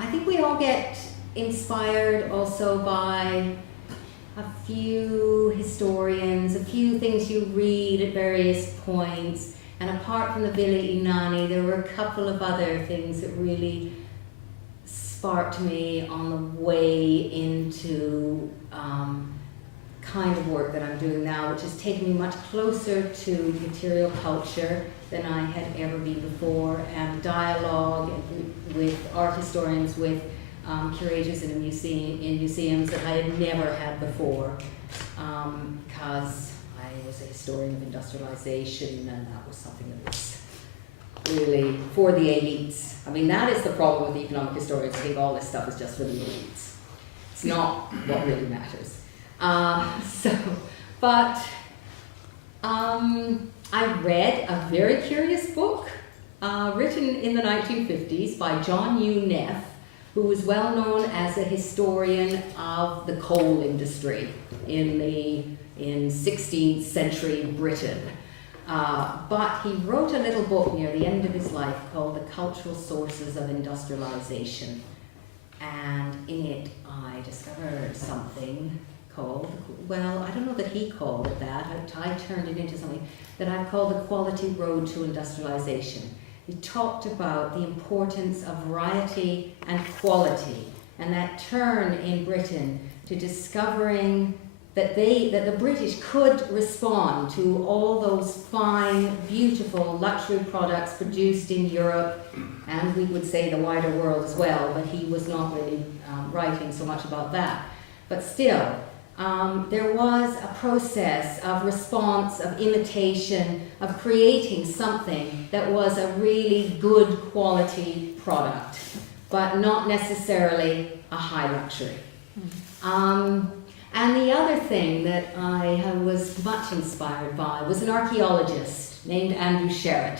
I think we all get inspired also by a few historians, a few things you read at various points, and apart from the Villa Inani, there were a couple of other things that really sparked me on the way into kind of work that I'm doing now, which has taken me much closer to material culture than I had ever been before, and dialogue with art historians, with curators in museums that I had never had before, because I was a historian of industrialization, and that was something that was really for the elites. I mean, that is the problem with economic historians. I think all this stuff is just for the elites. It's not what really matters. I read a very curious book written in the 1950s by John U. Neff, who was well known as a historian of the coal industry in 16th century Britain. But he wrote a little book near the end of his life called The Cultural Sources of Industrialization. And in it I discovered something called, well, I don't know that he called it that, I turned it into something that I call the quality road to industrialization. He talked about the importance of variety and quality, and that turn in Britain to discovering that the British could respond to all those fine, beautiful luxury products produced in Europe, and we would say the wider world as well, but he was not really writing so much about that. But still, there was a process of response, of imitation, of creating something that was a really good quality product, but not necessarily a high luxury. And the other thing that I was much inspired by was an archaeologist named Andrew Sherritt,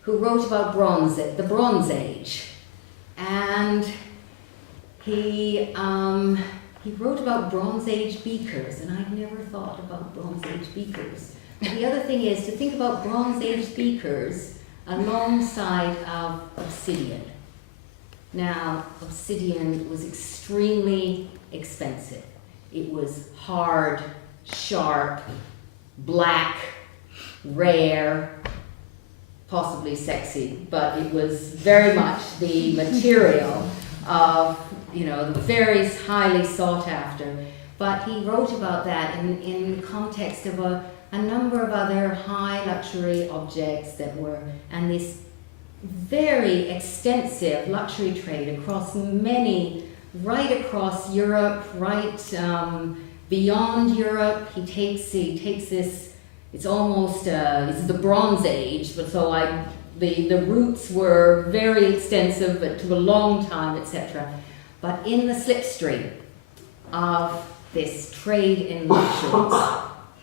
who wrote about the Bronze Age. And he wrote about Bronze Age beakers, and I'd never thought about Bronze Age beakers. But the other thing is to think about Bronze Age beakers alongside of obsidian. Now, obsidian was extremely expensive. It was hard, sharp, black, rare, possibly sexy, but it was very much the material of, very highly sought after. But he wrote about that in the context of a number of other high luxury objects that were, and this very extensive luxury trade right across Europe, beyond Europe. He takes this, it's almost, this is the Bronze Age, but so the roots were very extensive, but took a long time, etc. But in the slipstream of this trade in luxuries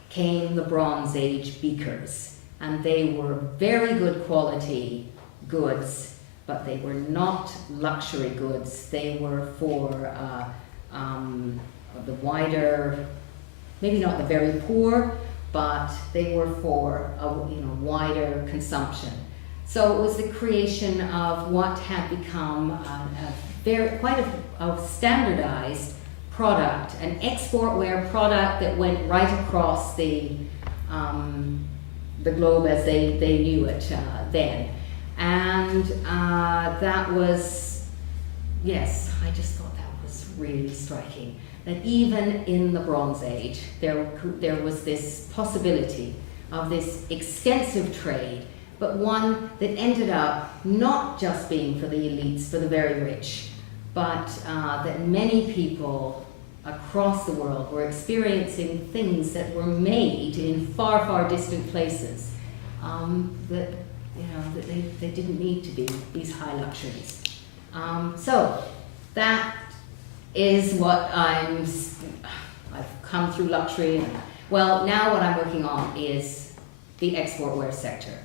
came the Bronze Age beakers, and they were very good quality goods, but they were not luxury goods. They were for the wider, maybe not the very poor, but they were for wider consumption. So it was the creation of what had become quite a standardized product, an export wear product that went right across the globe as they knew it then. And that was, yes, I just thought that was really striking. That even in the Bronze Age, there was this possibility of this extensive trade, but one that ended up not just being for the elites, for the very rich, but that many people across the world were experiencing things that were made in far, far distant places that they didn't need to be these high luxuries. So that is what I've come through luxury. Well, now what I'm working on is the export wear sector.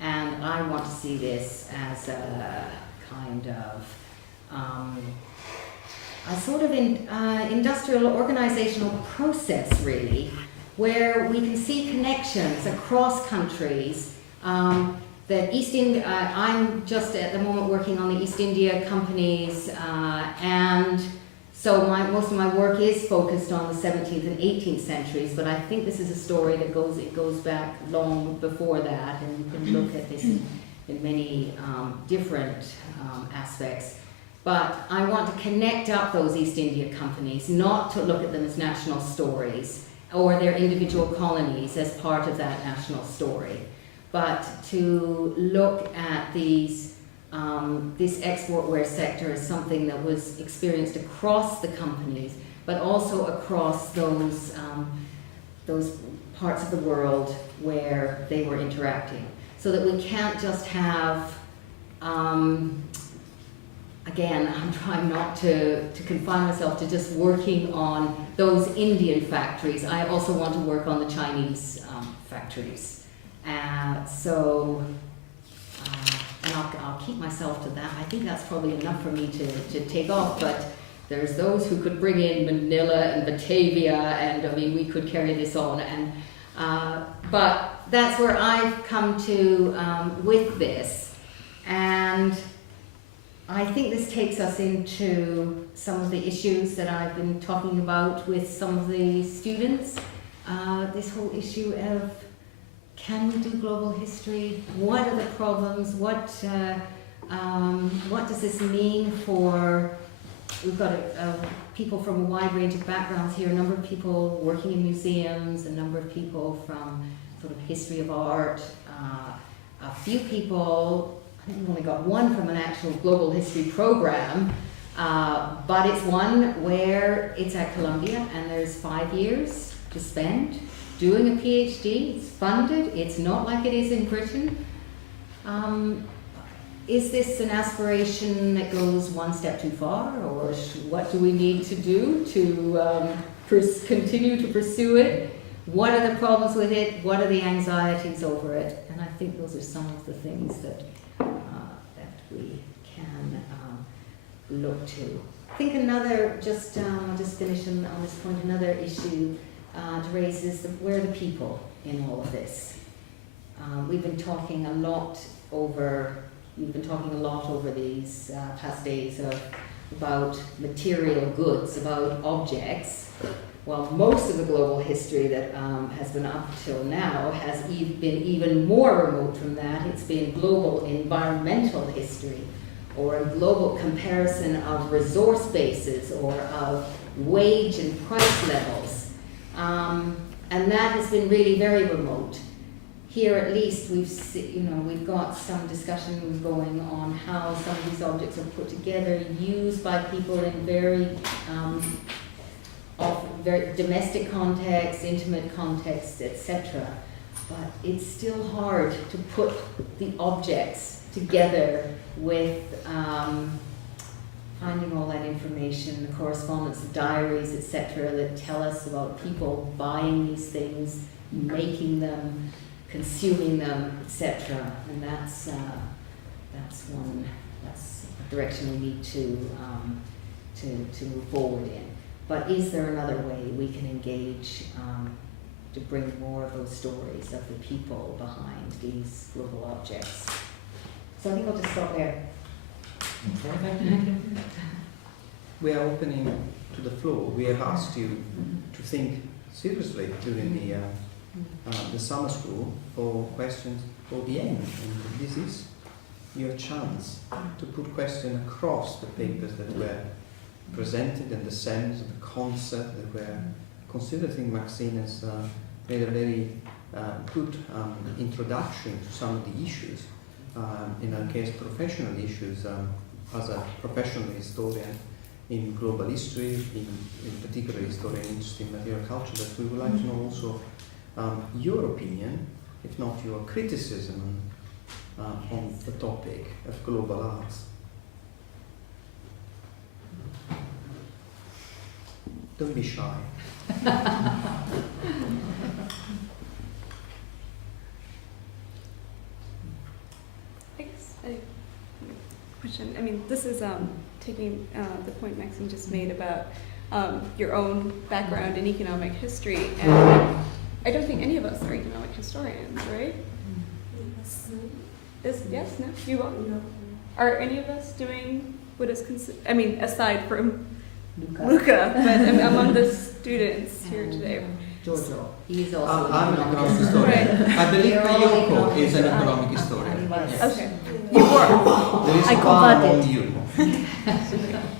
And I want to see this as a kind of a sort of industrial organizational process, really, where we can see connections across countries that East India, I'm just at the moment working on the East India companies, and so most of my work is focused on the 17th and 18th centuries, but I think this is a story that goes back long before that, and you can look at this in many different aspects. But I want to connect up those East India companies, not to look at them as national stories or their individual colonies as part of that national story, but to look at these, this exportware sector as something that was experienced across the companies, but also across those parts of the world where they were interacting. So that we can't just have, again, I'm trying not to confine myself to just working on those Indian factories. I also want to work on the Chinese factories. And I'll keep myself to that. I think that's probably enough for me to take off, but there's those who could bring in Manila and Batavia, and I mean, we could carry this on. And but that's where I've come to with this. And I think this takes us into some of the issues that I've been talking about with some of the students. This whole issue of, can we do global history? What are the problems? What does this mean for, we've got people from a wide range of backgrounds here, a number of people working in museums, a number of people from sort of history of art, a few people, I think we've only got one from an actual global history program, but it's one where it's at Columbia and there's 5 years to spend doing a PhD. It's funded. It's not like it is in Britain. Is this an aspiration that goes one step too far, or what do we need to do to continue to pursue it? What are the problems with it? What are the anxieties over it? And I think those are some of the things that we can look to. I think another, I'll just finish on this point, another issue to raise is where are the people in all of this? We've been talking a lot over these past days about material goods, about objects. Well, most of the global history that has been up till now has been even more remote from that. It's been global environmental history, or a global comparison of resource bases, or of wage and price levels. And that has been really very remote. Here, at least, we've got some discussion going on how some of these objects are put together, used by people in very domestic contexts, intimate contexts, etc. But it's still hard to put the objects together with finding all that information, the correspondence, the diaries, etc., that tell us about people buying these things, making them, consuming them, etc. And that's a direction we need to move forward in. But is there another way we can engage to bring more of those stories of the people behind these global objects? So I think I'll just stop there. We are opening to the floor. We have asked you to think seriously during the summer school for questions for the end. And this is your chance to put questions across the papers that were presented and the sense of the concept that were considered. I think Maxine has made a very good introduction to some of the issues. In our case, professional issues. As a professional historian in global history, in particular historian interested in material culture, but we would like to know also your opinion, if not your criticism, on the topic of global arts. Don't be shy. Question. I mean, this is taking the point Maxine just made about your own background in economic history, and I don't think any of us are economic historians, right? is, yes, no, you are any of us doing what is I mean, aside from Luca, but among the students here today. Giorgio, he's also I'm an an economic economic historian. historian. I believe You're all Yoko economic is an historian. economic historian. Yes. Okay. You were. There is I one converted. among you.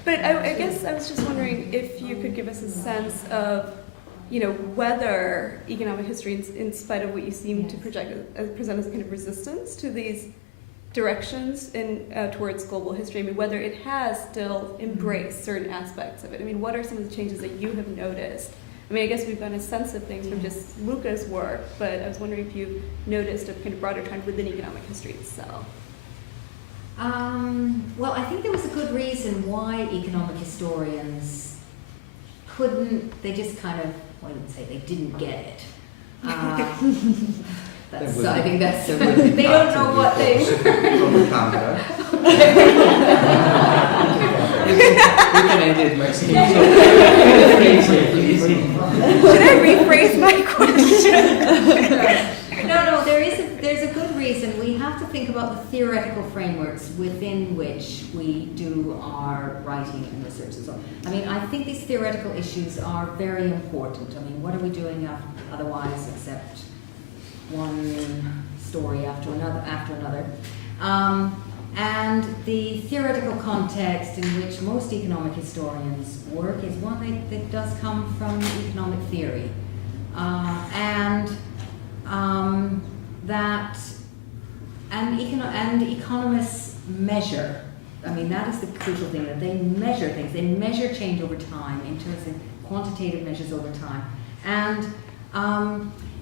But I guess I was just wondering if you could give us a sense of, whether economic history, in spite of what you seem to present as a kind of resistance to these directions towards global history, I mean, whether it has still embraced certain aspects of it. I mean, what are some of the changes that you have noticed? I mean, I guess we've gotten a sense of things from just Luca's work, but I was wondering if you noticed a kind of broader trend within economic history itself. Well, I think there was a good reason why economic historians they just kind of, I wouldn't say they didn't get it. I think that's, they don't know what they... From the camera. We can end it, Maxine. Should I rephrase my question? No, there's a good reason. We have to think about the theoretical frameworks within which we do our writing and research and so on. I mean, I think these theoretical issues are very important. I mean, what are we doing otherwise except one story after another? And the theoretical context in which most economic historians work is one that does come from economic theory. And economists measure. I mean, that is the crucial thing, that they measure things. They measure change over time in terms of quantitative measures over time. And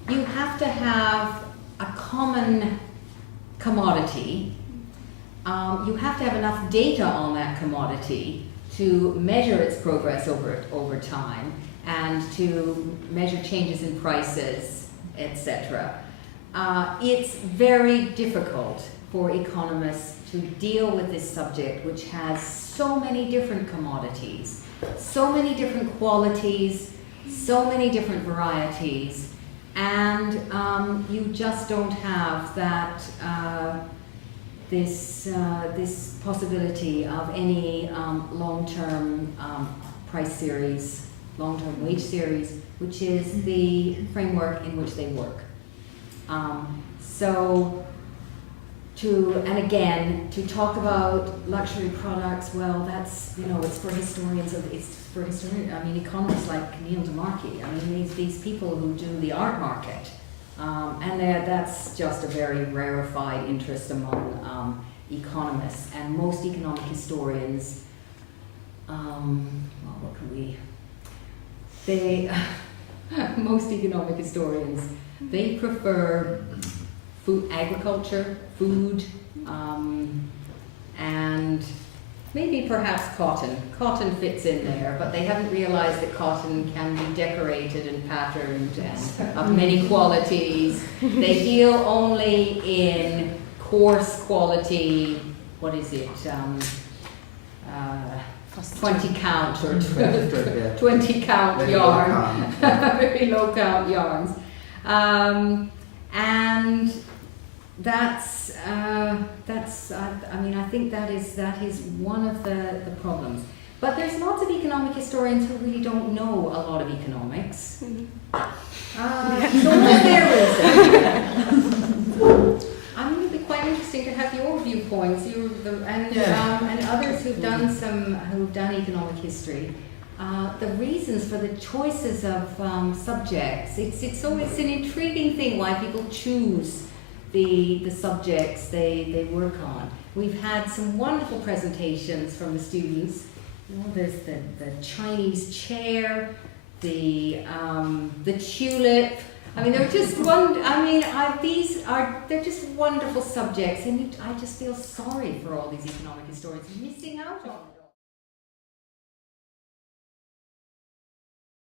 you have to have a common commodity. You have to have enough data on that commodity to measure its progress over time and to measure changes in prices, etc. It's very difficult for economists to deal with this subject, which has so many different commodities, so many different qualities, so many different varieties, and you just don't have that this possibility of any long-term price series, long-term wage series, which is the framework in which they work. To talk about luxury products, well, that's, it's for historians, I mean, economists like Neil DeMarchi, I mean, these people who do the art market, and that's just a very rarefied interest among economists, and most economic historians, most economic historians, they prefer agriculture, food, and maybe perhaps cotton. Cotton fits in there, but they haven't realized that cotton can be decorated and patterned and of many qualities. They deal only in coarse quality, 20 count or 20 count yarn, very low count yarns. And that's I mean, I think that is one of the problems. But there's lots of economic historians who really don't know a lot of economics. So what's their reason? I mean, it'd be quite interesting to have your viewpoints, and others who've done economic history. The reasons for the choices of subjects. It's an intriguing thing why people choose the subjects they work on. We've had some wonderful presentations from the students. There's the Chinese chair, the tulip. I mean, they're just they're just wonderful subjects, and I just feel sorry for all these economic historians missing out on them.